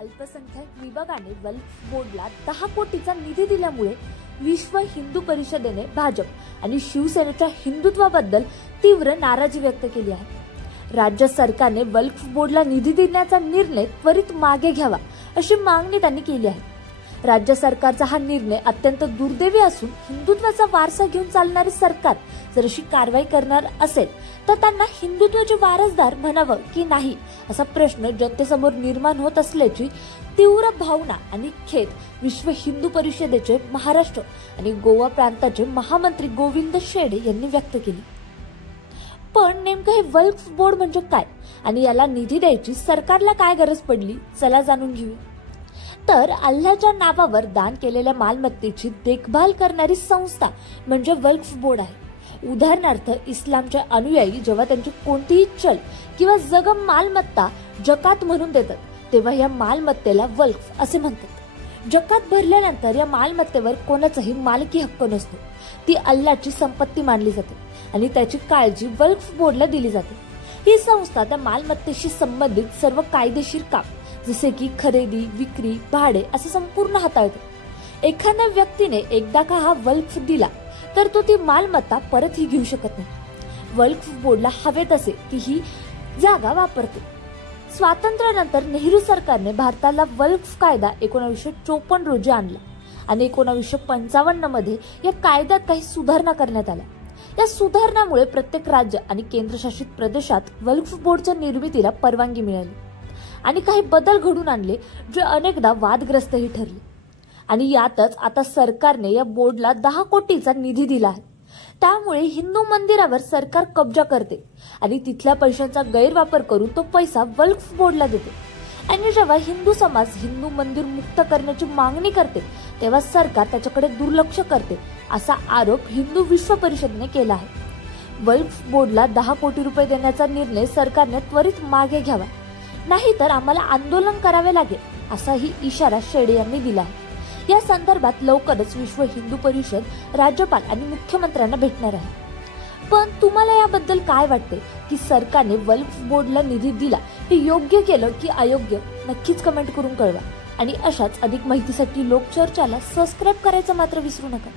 अल्पसंख्याक विभागाने वक्फ बोर्डला 10 कोटीचा निधी दिल्यामुळे विश्व हिंदू परिषदेने भाजप आणि शिवसेनेच्या हिंदुत्वाबद्दल तीव्र नाराजी व्यक्त केली आहे। राज्य सरकारने वक्फ बोर्डला निधी देण्याचा निर्णय त्वरित मागे घ्यावा अशी मागणी त्यांनी केली आहे। राज्य सरकारचा हा निर्णय अत्यंत दुर्दैवी असून हिंदुत्वाचा वारसा घेऊन चालणारे सरकार जर अशी कारवाई करणार असेल तर त्यांना हिंदुत्वाचे वारसदार म्हणावं की नाही असा प्रश्न जनतेसमोर निर्माण होत असल्याची तीव्र भावना आणि खेद विश्व हिंदू परिषदेचे महाराष्ट्र आणि गोवा प्रांताचे महामंत्री गोविंद शेडे यांनी व्यक्त केली। पण नेमकं हे वक्फ बोर्ड म्हणजे काय आणि याला निधी द्यायची सरकारला काय गरज पडली, चला जाणून घेऊया। तर अल्लाच्या नावावर दान केलेल्या मालमत्तेची देखभाल करणारी संस्था म्हणजे वक्फ बोर्ड आहे। उदाहरणार्थ इस्लामचे अनुयायी जेव्हा त्यांची कोणतीही चल किंवा जगम मालमत्ता जकात म्हणून देतात तेव्हा या मालमत्तेला वक्फ असे म्हणतात। जकात भरल्यानंतर या मालमत्तेवर कोणाचाही मालकी हक्क नसतो, ती अल्लाची संपत्ती मानली जाते आणि त्याची काळजी वक्फ बोर्डला दिली जाते। ही संस्था त्या मालमत्तेशी संबंधित सर्व कायदेशीर काम जसे की खरेदी, विक्री, भाडे असे संपूर्ण हाताळते। एखाद्या व्यक्तीने एकदा का हा वक्फ दिला तर तो ती मालमत्ता परत ही घेऊ शकत नाही। वक्फ बोर्डला हवे तसे ती ही जागा वापरते। स्वातंत्र्यानंतर नेहरू सरकारने भारताला वक्फ कायदा 1954 रोजी आणला आणि 1955 मध्ये या कायद्यात काही सुधारणा करण्यात आल्या। या सुधारणामुळे प्रत्येक राज्य आणि केंद्रशासित प्रदेशात वक्फ बोर्डच्या निर्मितीला परवानगी मिळाली आणि काही बदल घडून आणले जे अनेकदा वादग्रस्तही ठरले। आणि यातच आता सरकारने या बोर्डला 10 कोटीचा निधी दिला आहे। त्यामुळे हिंदू मंदिरावर सरकार कब्जा करते आणि तिथल्या पैशांचा गैरवापर करून तो पैसा वक्फ बोर्डला देते। आणि जेव्हा हिंदू समाज हिंदू मंदिर मुक्त करण्याची मागणी करते तेव्हा सरकार त्याच्याकडे दुर्लक्ष करते असा आरोप हिंदू विश्व परिषदेने केला आहे। वक्फ बोर्डला 10 कोटी रुपये देण्याचा निर्णय सरकारने त्वरित मागे घ्यावा, नाहीतर आम्हाला आंदोलन करावे लागेल असाही इशारा शेडे यांनी दिला आहे। या संदर्भात लवकरच विश्व हिंदू परिषद राज्यपाल आणि मुख्यमंत्र्यांना भेटणार आहे। पण तुम्हाला याबद्दल काय वाटते की सरकारने वक्फ बोर्डला निधी दिला हे योग्य केलं की अयोग्य, नक्कीच कमेंट करून कळवा। आणि अशाच अधिक माहितीसाठी लोकचर्चाला सबस्क्राइब करायचं मात्र विसरू नका।